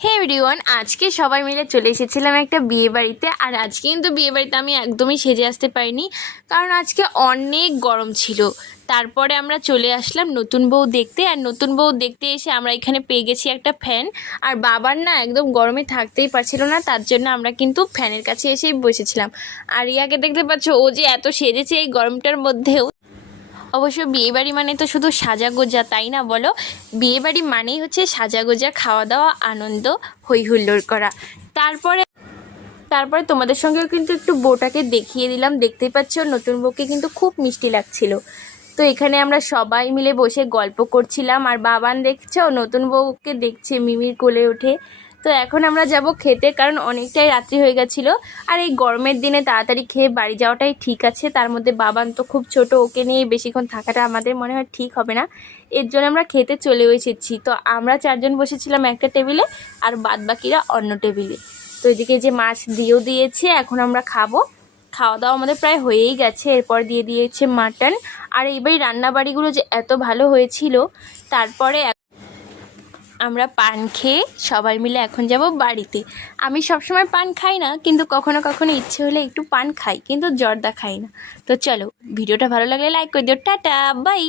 হে everyone, আজকে সবাই মিলে চলে এসেছিলাম একটা বিয়ে বাড়িতে। আর আজকে কিন্তু বিয়ে বাড়িতে আমি একদমই সেজে আসতে পারিনি, কারণ আজকে অনেক গরম ছিল। তারপরে আমরা চলে আসলাম নতুন বউ দেখতে। আর নতুন বউ দেখতে এসে আমরা এখানে পেয়ে গেছি একটা ফ্যান। আর বাবার না একদম গরমে থাকতেই পারছিল না, তার জন্য আমরা কিন্তু ফ্যানের কাছে এসেই বসেছিলাম। আর রিয়াকে দেখতে পাচ্ছ, ও যে এত সেজেছে এই গরমটার মধ্যেও। অবশ্য বিয়েবাড়ি মানে তো শুধু সাজাগোজা, তাই না বলো? বিয়েবাড়ি মানেই হচ্ছে সাজাগোজা, খাওয়া দাওয়া, আনন্দ, হই হুল্লোড় করা। তারপরে তারপরে তোমাদের সঙ্গেও কিন্তু একটু বউটাকে দেখিয়ে দিলাম। দেখতেই পাচ্ছ নতুন বউকে কিন্তু খুব মিষ্টি লাগছিল। তো এখানে আমরা সবাই মিলে বসে গল্প করছিলাম। আর বাবান দেখছো নতুন বউকে দেখছে মিমির কোলে উঠে। তো এখন আমরা যাব খেতে, কারণ অনেকটাই রাত্রি হয়ে গেছিলো। আর এই গরমের দিনে তাড়াতাড়ি খেয়ে বাড়ি যাওয়াটাই ঠিক আছে। তার মধ্যে বাবান তো খুব ছোট, ওকে নিয়ে বেশিক্ষণ থাকাটা আমাদের মনে হয় ঠিক হবে না। এর জন্য আমরা খেতে চলে এসেছি। তো আমরা 4জন বসেছিলাম একটা টেবিলে, আর বাদবাকিরা অন্য টেবিলে। তো এদিকে যে মাছ দিয়েও দিয়েছে, এখন আমরা খাবো। খাওয়া দাওয়া আমাদের প্রায় হয়েই গেছে। এরপর দিয়ে দিয়েছে মাটন। আর এইবারই রান্নাবাড়িগুলো যে এত ভালো হয়েছিল। তারপরে আমরা পান খেয়ে সবাই মিলে এখন যাব বাড়িতে। আমি সবসময় পান খাই না, কিন্তু কখনো কখনো ইচ্ছে হলে একটু পান খাই, কিন্তু জর্দা খাই না। তো চলো, ভিডিওটা ভালো লাগলে লাইক করে দিও। Tata, by.